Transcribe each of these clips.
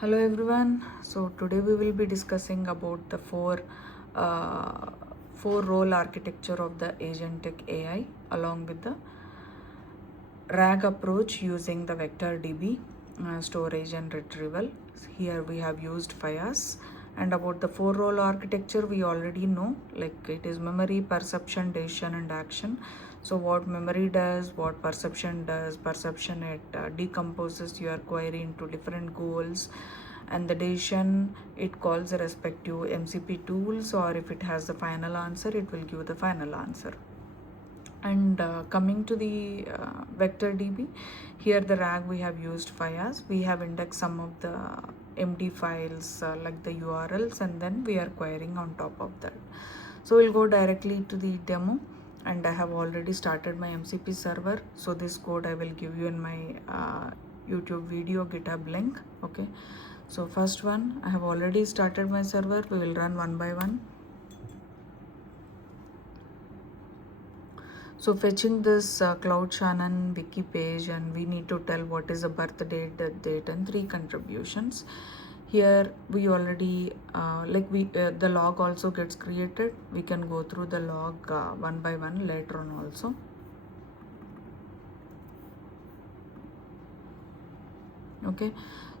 Hello everyone. So today we will be discussing about the four role architecture of the agentic AI along with the RAG approach using the vector DB storage and retrieval. Here we have used FAISS. And about the four role architecture we already know, like it is memory, perception, decision and action. So what memory does, what perception does, perception it decomposes your query into different goals, and the decision it calls the respective MCP tools, or if it has the final answer it will give the final answer. And coming to the vector DB, here the RAG we have used FAISS. We have indexed some of the MD files like the URLs, and then we are querying on top of that. So we'll go directly to the demo, and I have already started my MCP server. So this code I will give you in my YouTube video GitHub link. Okay, so first one, I have already started my server. We will run one by one. So fetching this Cloud Shannon wiki page, and we need to tell what is the birth date, death date, and 3 contributions. Here we already the log also gets created. We can go through the log one by one later on also. Okay,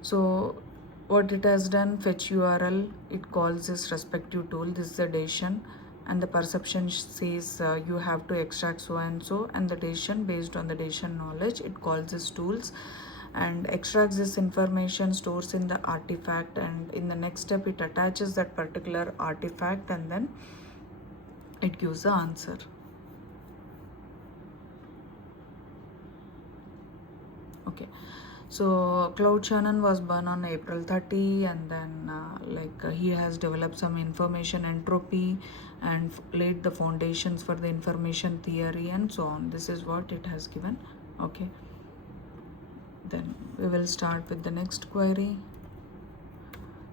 so what it has done, fetch URL, it calls this respective tool. This is the decision, and the perception says you have to extract so and so, and the decision, based on the decision knowledge, it calls this tools and extracts this information, stores in the artifact, and in the next step it attaches that particular artifact, and then it gives the answer. Okay, so Cloud Shannon was born on April 30, and then he has developed some information entropy and laid the foundations for the information theory and so on. This is what it has given. Okay, then we will start with the next query.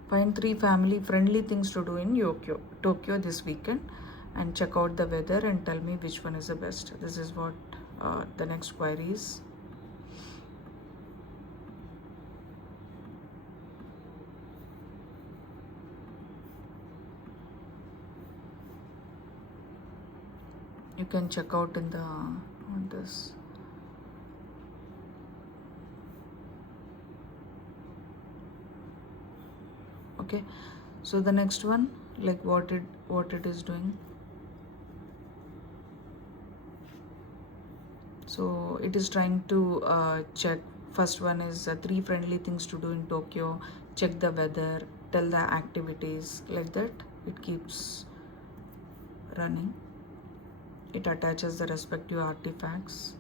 Find 3 family friendly things to do in Tokyo this weekend, and check out the weather and tell me which one is the best. This is what the next query is. You can check out in the on this. Okay, so the next one, like what it is doing. So it is trying to check. First one is 3 friendly things to do in Tokyo. Check the weather, tell the activities, like that. It keeps running. It attaches the respective artifacts.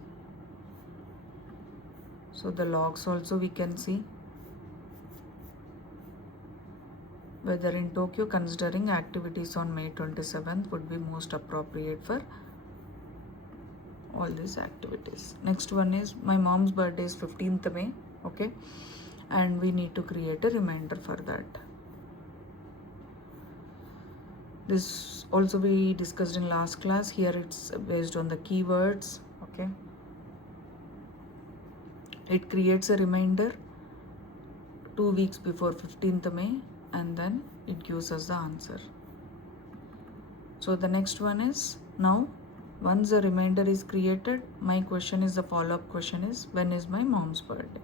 So the logs also we can see. Weather in Tokyo, considering activities on May 27th would be most appropriate for all these activities. Next one is my mom's birthday is 15th May. Okay, and we need to create a reminder for that. This also we discussed in last class. Here it's based on the keywords. Okay, it creates a reminder 2 weeks before 15th May, and then it gives us the answer. So the next one is, now once the reminder is created, my question is, the follow-up question is, when is my mom's birthday?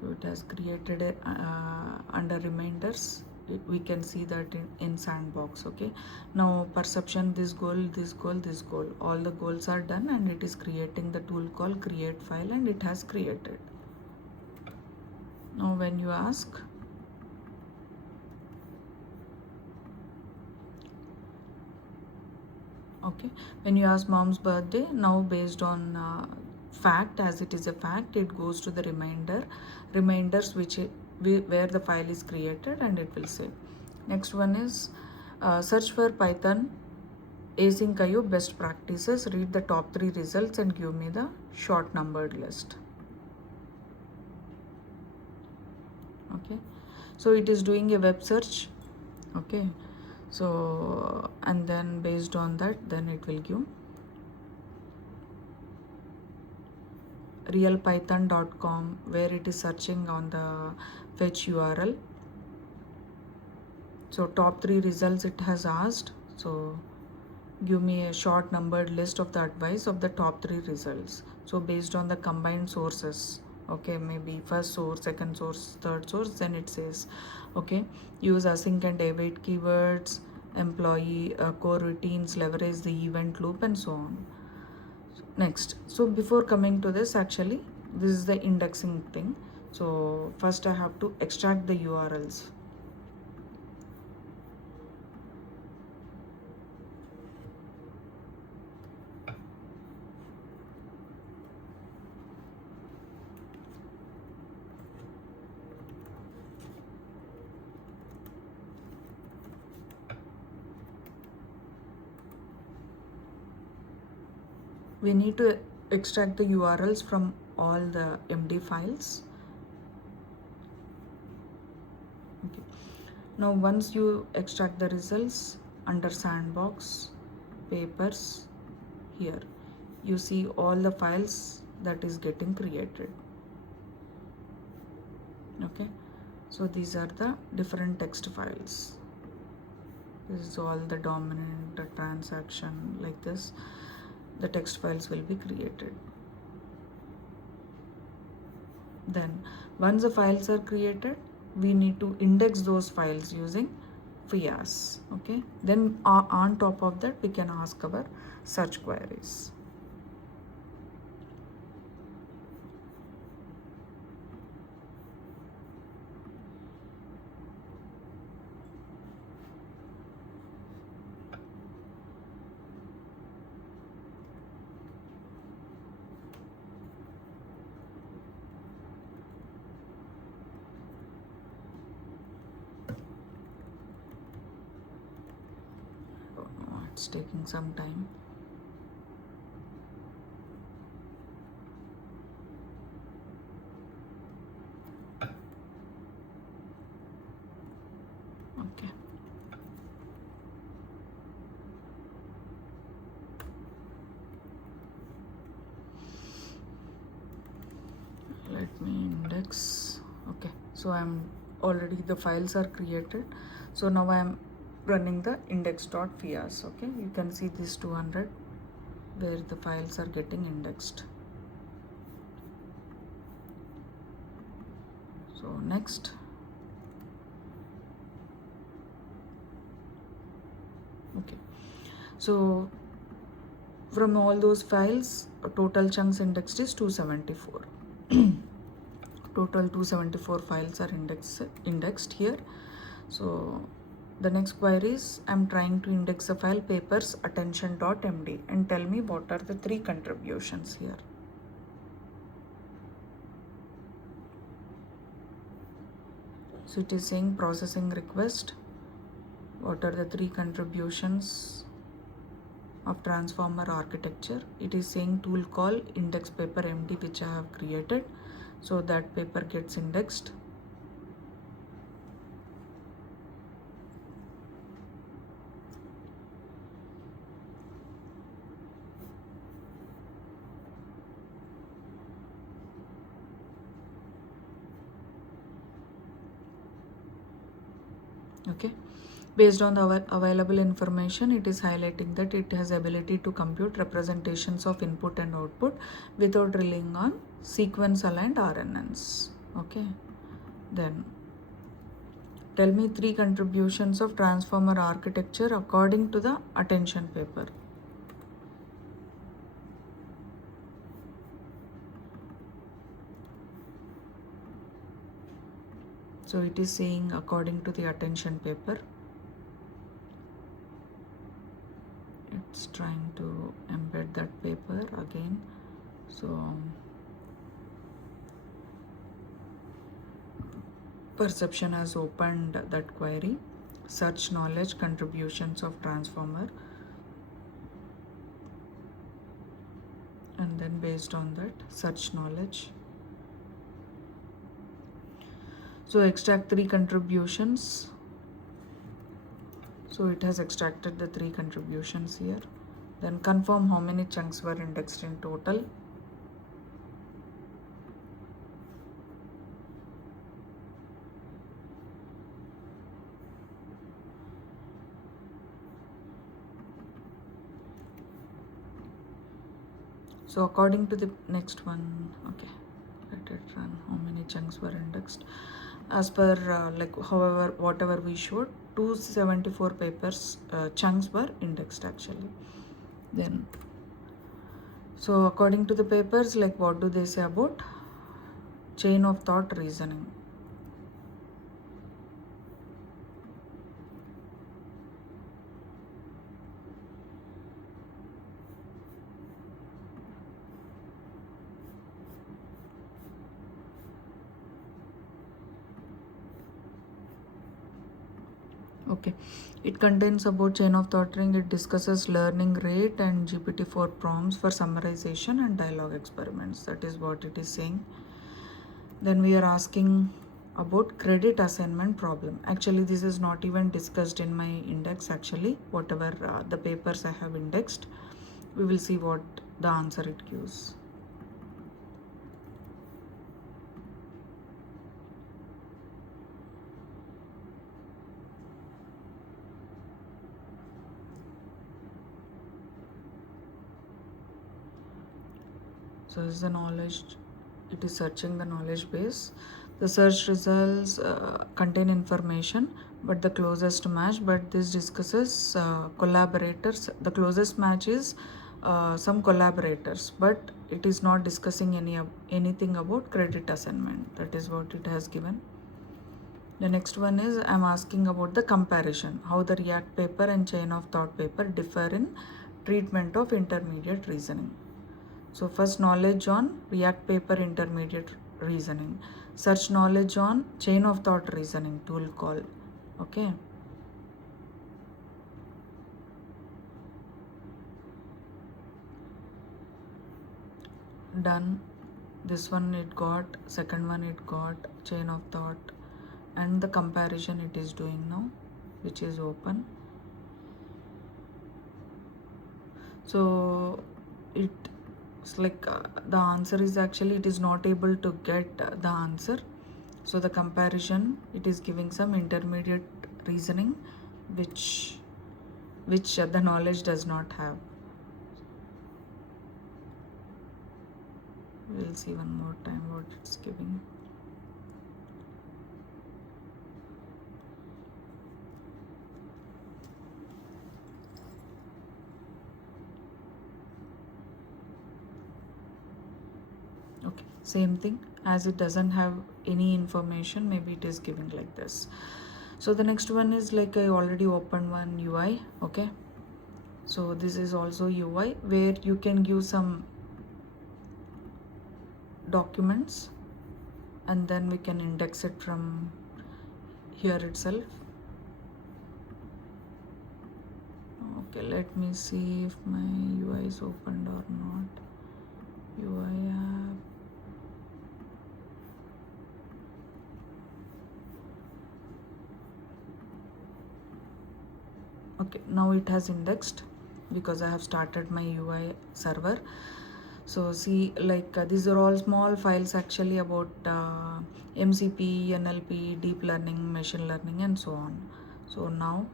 So it has created a under reminders. We can see that in sandbox. Okay, now perception, this goal, this goal, this goal, all the goals are done, and it is creating the tool called create file, and it has created. Now when you ask, okay, when you ask mom's birthday, now based on fact, as it is a fact, it goes to the reminders where the file is created, and it will say. Next one is search for Python async IO best practices, read the top 3 results and give me the short numbered list. Okay, so it is doing a web search. Okay, So and then based on that, then it will give realpython.com, where it is searching on the fetch URL. So top 3 results it has asked. So give me a short numbered list of the advice of the top 3 results. So based on the combined sources, okay, maybe first source, second source, third source, then it says, okay, use async and await keywords, employee core routines, leverage the event loop, and so on. Next, so before coming to this, actually this is the indexing thing. So first I have to extract the URLs. We need to extract the URLs from all the MD files. Okay. Now once you extract the results, under sandbox, papers, here you see all the files that is getting created. Okay, so these are the different text files. This is all the dominant, the transaction, like this. The text files will be created. Then once the files are created, we need to index those files using FAISS. Okay, then on top of that we can ask our search queries. It's taking some time. Okay. Let me index. Okay, so I'm already, the files are created. So now I'm running the index.fias. Okay, you can see this 200 where the files are getting indexed. So next, okay, so from all those files, total chunks indexed is 274. Total 274 files are indexed here. So the next query is, I'm trying to index a file papers attention.md and tell me what are the 3 contributions here. So it is saying processing request. What are the 3 contributions of transformer architecture? It is saying tool call index paper md, which I have created. So that paper gets indexed. Okay, based on the available information, it is highlighting that it has ability to compute representations of input and output without relying on sequence aligned RNNs. Okay, then tell me 3 contributions of transformer architecture according to the attention paper. So it is saying according to the attention paper. It's trying to embed that paper again. So perception has opened that query. Search knowledge contributions of transformer, and then based on that search knowledge. So extract 3 contributions. So it has extracted the 3 contributions here. Then confirm how many chunks were indexed in total. So according to the next one, okay, let it run. How many chunks were indexed? As per however, whatever we showed, 274 papers chunks were indexed actually. Then, so according to the papers, like what do they say about chain of thought reasoning? Okay, it contains about chain of thought ring. It discusses learning rate and GPT-4 prompts for summarization and dialogue experiments. That is what it is saying. Then we are asking about credit assignment problem. Actually, this is not even discussed in my index. Actually, whatever the papers I have indexed, we will see what the answer it gives. So this is the knowledge, it is searching the knowledge base. The search results contain information but the closest match, but this discusses collaborators. The closest match is some collaborators, but it is not discussing anything about credit assignment. That is what it has given. The next one is I'm asking about the comparison, how the React paper and chain of thought paper differ in treatment of intermediate reasoning. So first, knowledge on React paper intermediate reasoning. Search knowledge on chain of thought reasoning tool call. Okay. Done. This one it got, second one it got, chain of thought, and the comparison it is doing now, which is open. So it's like the answer is actually it is not able to get the answer. So the comparison, it is giving some intermediate reasoning which the knowledge does not have. We'll see one more time what it's giving. Okay, same thing, as it doesn't have any information, maybe it is giving like this. So the next one is like I already opened one UI. Okay, so this is also UI where you can give some documents and then we can index it from here itself. Okay, let me see if my UI is opened or not. UI app. Okay, now it has indexed because I have started my UI server. So see, like these are all small files actually about MCP, NLP, deep learning, machine learning, and so on. So now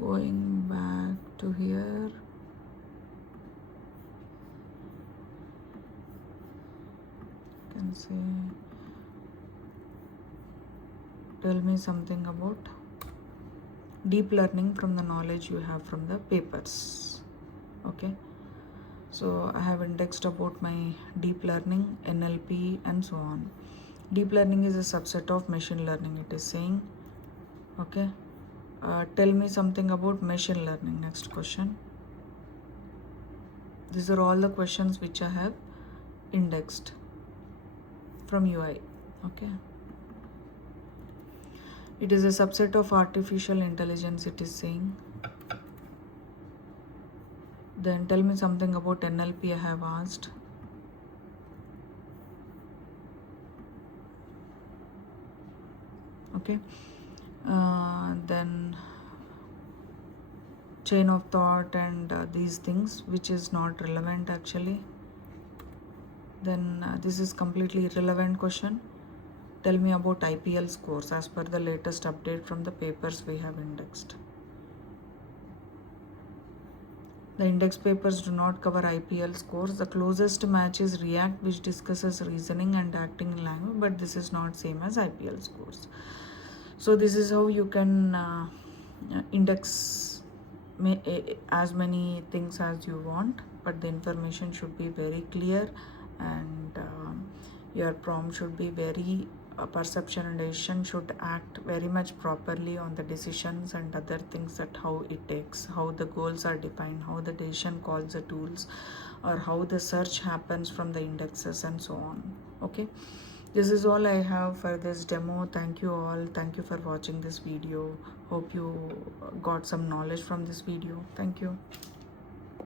going back to here, you can say, tell me something about deep learning from the knowledge you have from the papers. Okay, so I have indexed about my deep learning, NLP, and so on. Deep learning is a subset of machine learning, it is saying. Okay, tell me something about machine learning. Next question. These are all the questions which I have indexed from UI. Okay, it is a subset of artificial intelligence, it is saying. Then tell me something about NLP, I have asked. Okay, Then chain of thought and these things, which is not relevant actually. Then this is completely irrelevant question. Tell me about IPL scores as per the latest update from the papers we have indexed. The index papers do not cover IPL scores. The closest match is React, which discusses reasoning and acting in language, but this is not same as IPL scores. So this is how you can index as many things as you want, but the information should be very clear, and your prompt should be very perception and decision should act very much properly on the decisions and other things, that how it takes, how the goals are defined, how the decision calls the tools, or how the search happens from the indexes and so on. Okay, this is all I have for this demo. Thank you all. Thank you for watching this video. Hope you got some knowledge from this video. Thank you.